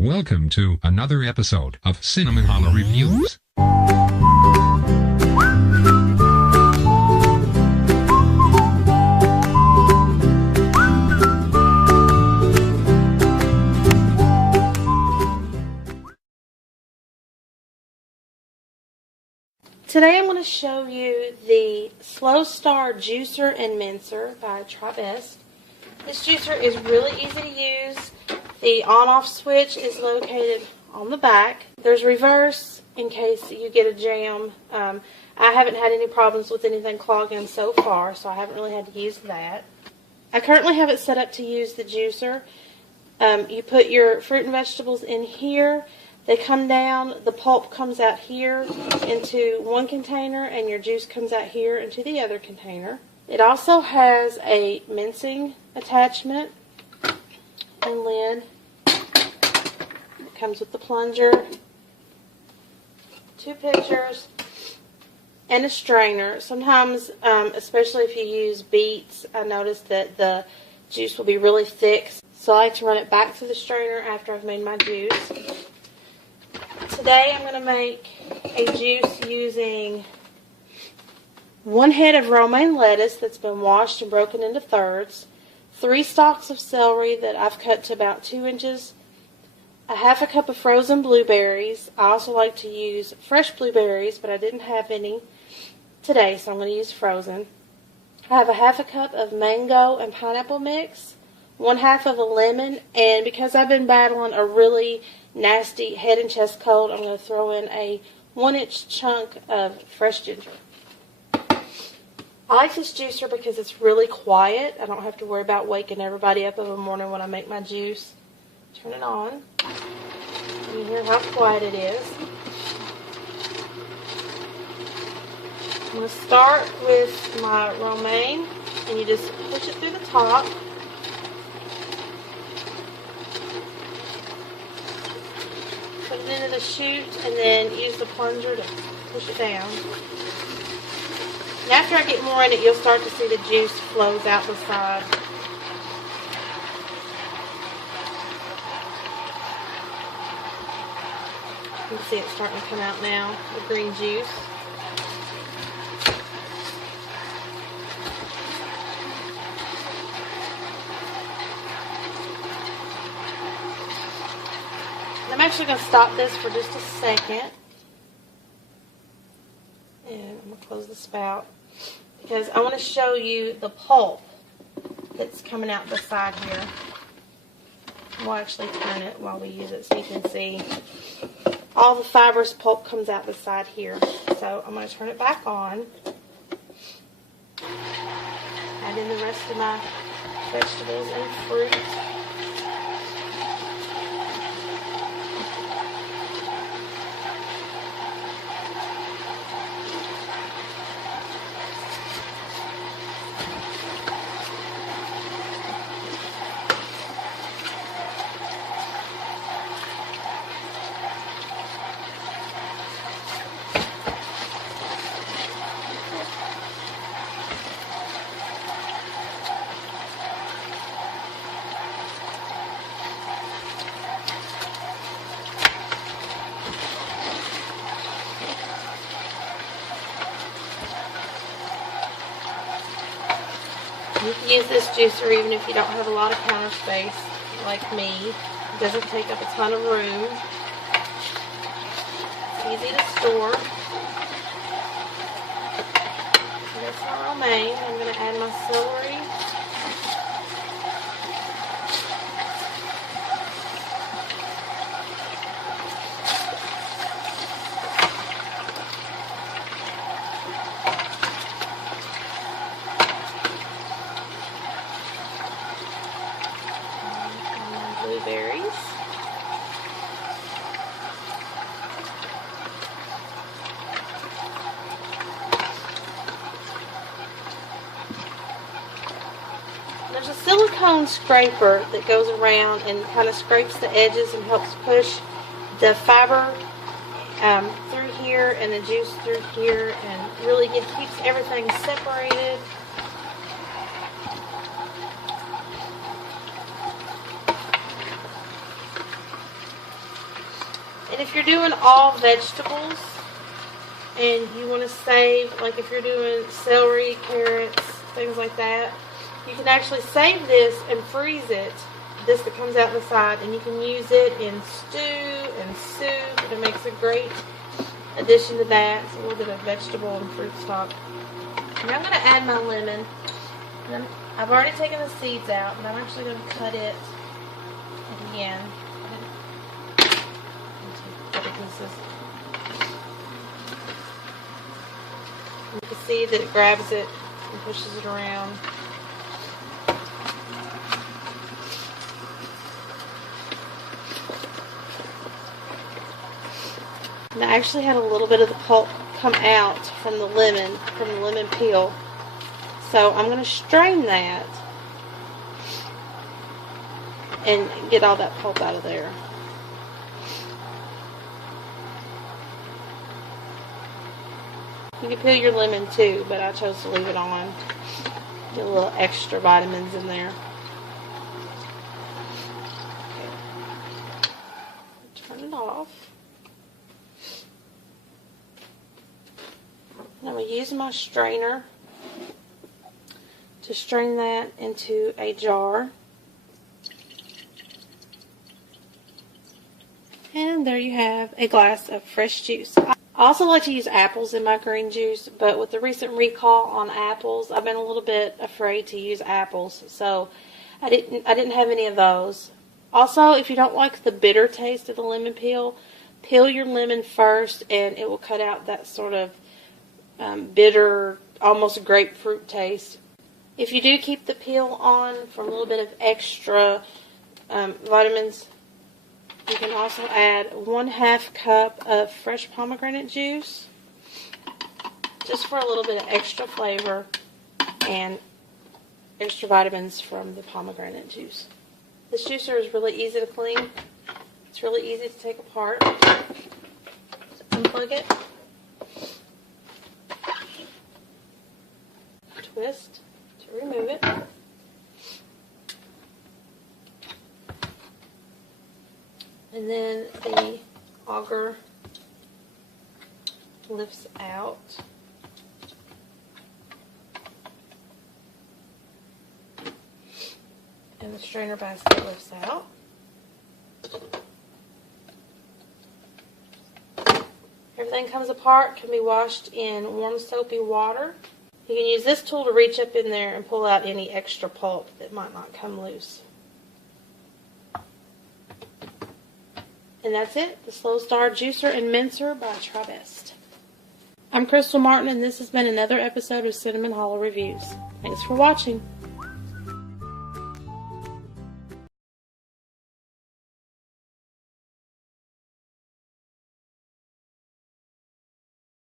Welcome to another episode of Cinnamon Hollow Reviews. Today I'm going to show you the Slowstar Juicer and Mincer by Tribest. This juicer is really easy to use. The on-off switch is located on the back. There's reverse in case you get a jam. I haven't had any problems with anything clogging so far, so I haven't really had to use that. I currently have it set up to use the juicer. You put your fruit and vegetables in here. They come down, the pulp comes out here into one container, and your juice comes out here into the other container. It also has a mincing attachment and lid. It comes with the plunger, 2 pitchers, and a strainer. Sometimes, especially if you use beets, I noticed that the juice will be really thick, so I like to run it back to the strainer after I've made my juice. Today I'm going to make a juice using 1 head of romaine lettuce that's been washed and broken into thirds, 3 stalks of celery that I've cut to about 2 inches, a half a cup of frozen blueberries. I also like to use fresh blueberries, but I didn't have any today, so I'm going to use frozen. I have a half a cup of mango and pineapple mix, 1/2 of a lemon, and because I've been battling a really nasty head and chest cold, I'm going to throw in a 1-inch chunk of fresh ginger. I like this juicer because it's really quiet. I don't have to worry about waking everybody up in the morning when I make my juice. Turn it on. You hear how quiet it is. I'm going to start with my romaine, and you just push it through the top. Put it into the chute and then use the plunger to push it down. And after I get more in it, you'll start to see the juice flows out the side. You can see it starting to come out now, the green juice. I'm actually going to stop this for just a second, and I'm going to close the spout because I want to show you the pulp that's coming out the side here. We'll actually turn it while we use it so you can see all the fibrous pulp comes out the side here. So I'm going to turn it back on, add in the rest of my vegetables and fruit. You can use this juicer even if you don't have a lot of counter space, like me. It doesn't take up a ton of room. It's easy to store. So that's my romaine. I'm going to add my celery. Blueberries. There's a silicone scraper that goes around and kind of scrapes the edges and helps push the fiber through here and the juice through here, and really keeps everything separated. And if you're doing all vegetables and you want to save, like if you're doing celery, carrots, things like that, you can actually save this and freeze it. This that comes out the side, and you can use it in stew and soup, and it makes a great addition to that. It's a little bit of vegetable and fruit stock. Now I'm going to add my lemon. And I've already taken the seeds out, but I'm actually going to cut it again into other pieces. You can see that it grabs it and pushes it around. And I actually had a little bit of the pulp come out from the lemon peel. So I'm going to strain that and get all that pulp out of there. You can peel your lemon too, but I chose to leave it on. Get a little extra vitamins in there. Okay. Turn it off. I'm going to use my strainer to strain that into a jar. And there you have a glass of fresh juice. I also like to use apples in my green juice, but with the recent recall on apples, I've been a little bit afraid to use apples, so I didn't have any of those. Also, if you don't like the bitter taste of the lemon peel your lemon first, and it will cut out that sort of bitter, almost grapefruit taste. If you do keep the peel on for a little bit of extra vitamins, you can also add 1/2 cup of fresh pomegranate juice, just for a little bit of extra flavor and extra vitamins from the pomegranate juice. This juicer is really easy to clean. It's really easy to take apart. Just unplug it. Twist to remove it. And then the auger lifts out. And the strainer basket lifts out. Everything comes apart, can be washed in warm soapy water. You can use this tool to reach up in there and pull out any extra pulp that might not come loose. And that's it, the Slowstar Juicer and Mincer by Tribest. I'm Crystal Martin, and this has been another episode of Cinnamon Hollow Reviews. Thanks for watching.